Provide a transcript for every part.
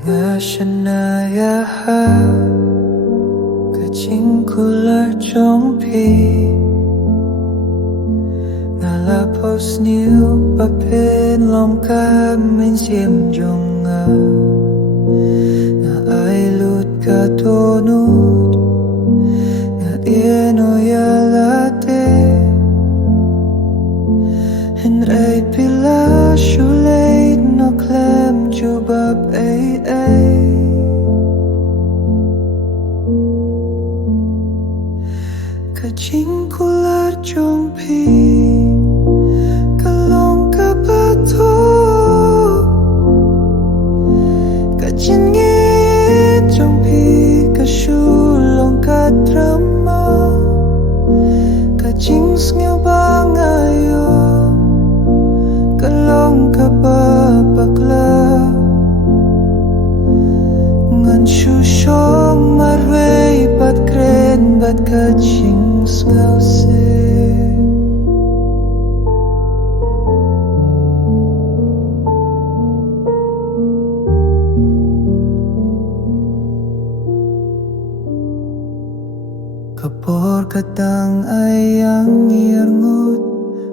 Ngashana kaching kular jongpi Ngalapos niu papin lom kamin sim jonga Na ay lut ka tonut Na ieno yalate En ay pila shulay no klem jubab ay Kaching kular jongpi Kalong kapato Kachin ngit jongpi Kasulong katrama Kaching sngaw bangayo Kalong kapapakla Ngan shushong marway bat kren bat kaching sngaw se Kapor katang ayang ngirngut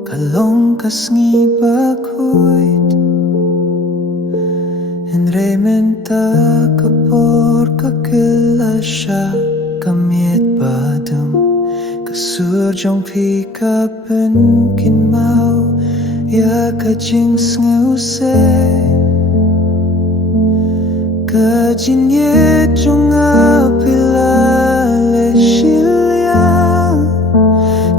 Kalong kasngi bakuit En rementa kapor kakilasya Kamit badam Kasur jong pika pen kinmau Ya kaching sngeuse Kajin ye jong apila le shilya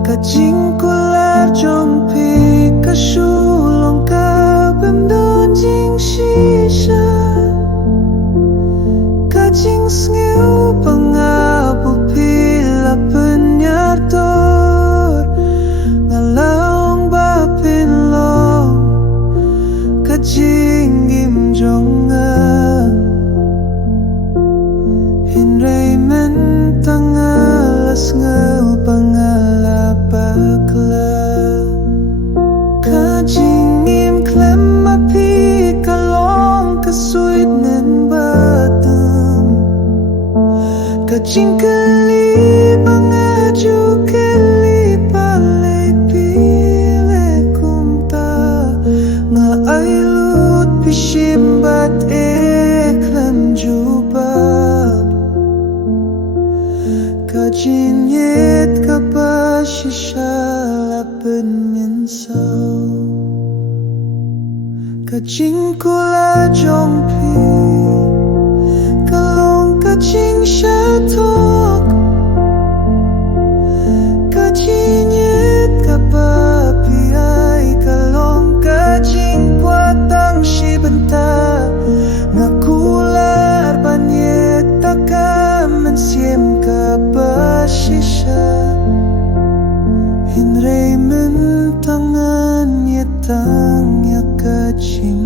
Kajing kular jong pika shulong kabem don jing shisha Kajing sngew pangabu pila penyator Ngalaong bapin long Kajing gimjonga Hinray men tangalas ngaw pangalapakla Kajing im klem api kalong kasuit nen batam Kajing kali mangaju kali palay pile kumta Nga aylut pishimbat eklam jubab Kajin yet kapashisalapan minsaw Kajing kula jongpi Kalong kajing shatok Kajing yet kapapi ay Kalong kajing puatang shibanta Ngakular banyet takaman siem kapashisha Hinray men tangan yetang ya kajing